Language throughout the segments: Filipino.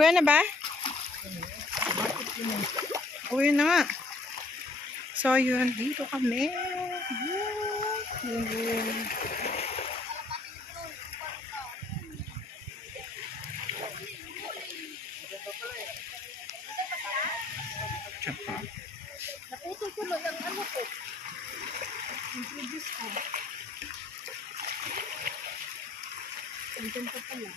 Uwi na ba? Uwi na nga. So, yun. Dito kami. Naputol ko lang ang ano ko. Introduce ko. Andyan pa pala.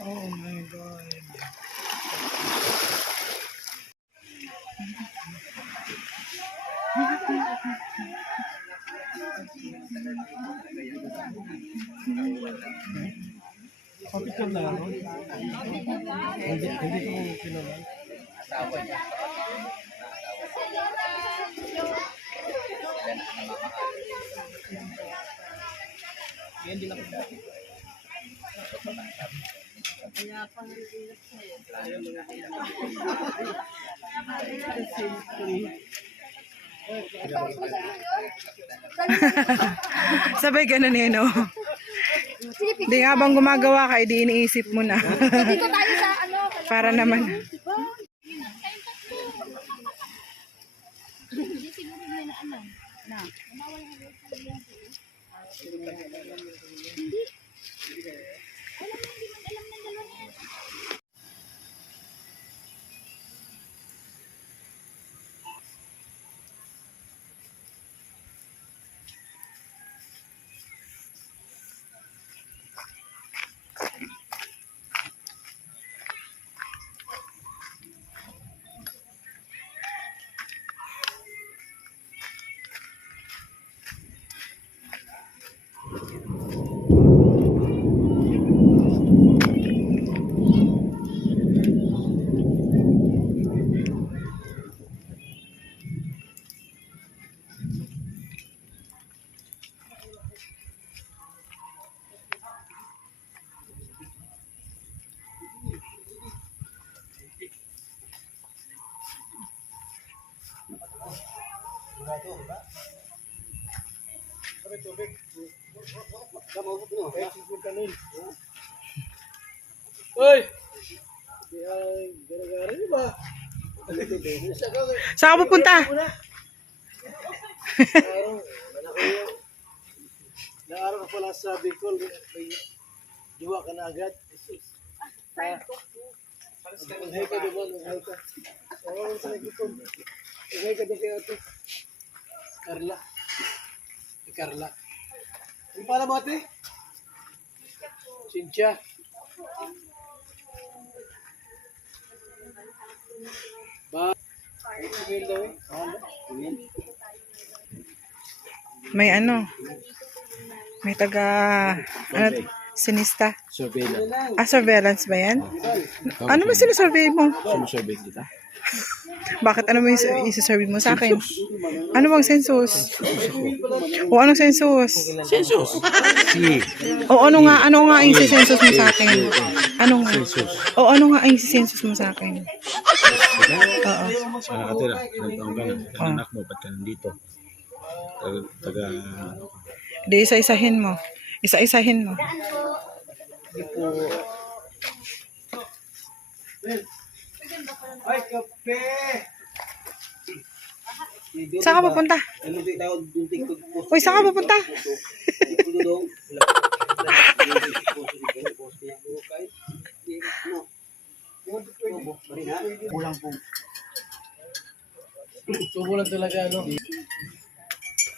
Oh my God. Kapit lang na ano? Hindi ko pinaman. Hindi lang po. Kaya pang rin Sabay ganun eh, no? Hindi, habang gumagawa ka, edi iniisip mo na. dito tayo sa ano. Para naman. Hindi siguro may na ano. Na. Hindi. Alam ng dalawa niya. Hoy! Gara-gara niyo ba? Saan ka pupunta? Naaraw ka pala sa Bicol, may diwa ka na agad. Maghay ka diba, maghay ka. Oo, sa nagipon. Maghay ka doon kay ate. Carla. Carla. Ano pala mo ate? Cynthia. Ba? Email daw eh. May ano? May taga... Ano? Sinista? Surveillance. Surveillance ba yan? Ano ba sinasurvey mo? Sumusurvey kita. Bakit ano mo yung isasurvey mo sa akin? Ano bang census? O anong census? Census. Si. O ano nga ang census mo sa akin? Ano nga? O ano nga ang census mo sa akin? Oo. Nakatira. Ilang taon ka na. Anak mo, ba't ka nandito? Taga... Di isa-isahin mo. Isa-isahin mo. Ay, kape! Saan ka pupunta? Uy, saan ka pupunta? Kulang po. Tubo lang talaga, ano.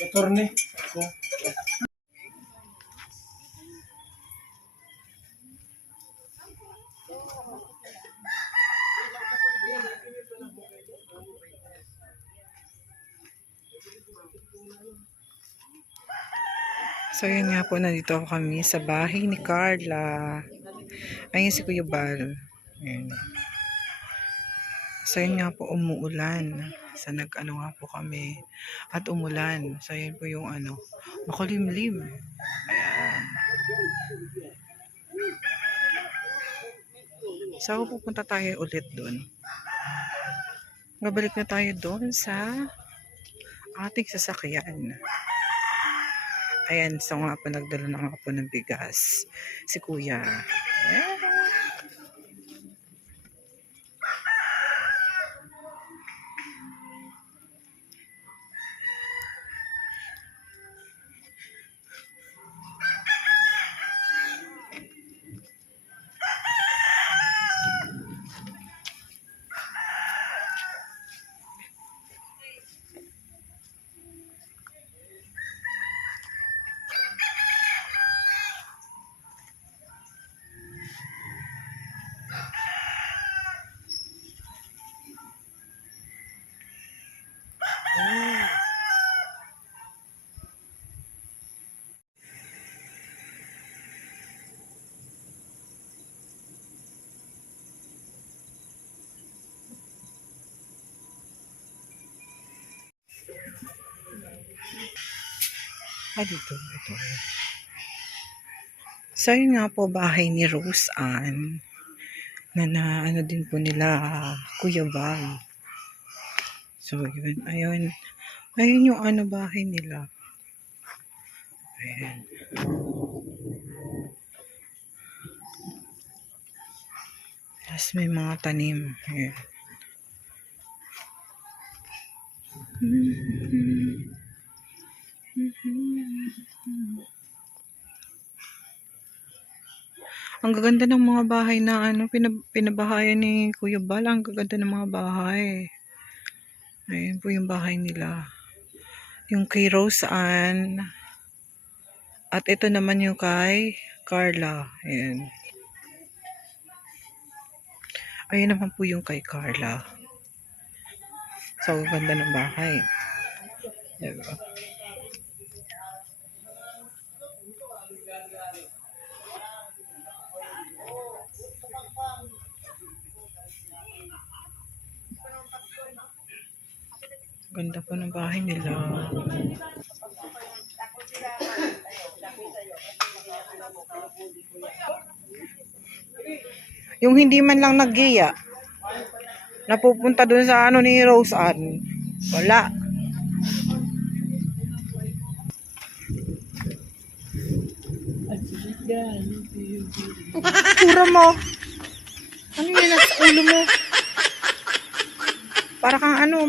Etorne. So yun nga po, nandito kami sa bahay ni Carla. Ayun si Kuya Bal. Ayan. So yun nga po, umuulan. Sa nag-ano nga po kami. At umulan. So yun po yung ano, makulimlim. Ayan. So pupunta tayo ulit doon. Babalik na tayo doon sa ating sasakyan. Ayan, so nga po nagdala na nga po ng bigas. Si Kuya. Ayan. Dito. Ito. So, yun nga po, bahay ni Rose Ann. Na ano din po nila, Kuya Bal. So, yun. Ayun. Ayun yung ano, bahay nila. Ayan. Tapos may mga tanim. Ayan. Ang gaganda ng mga bahay na ano, pinabahayan ni Kuya Bal. Ang gaganda ng mga bahay. Ayan po yung bahay nila. Yung kay Rose Ann. At ito naman yung kay Carla. Ayan. Ayun naman po yung kay Carla. So, ganda ng bahay. Diba? Ganda po ng bahay nila. Yung hindi man lang naggiya, napupunta dun sa ano ni Rose Ann. Wala. Pura mo. Ano yun nasa ulo mo? Para kang ano,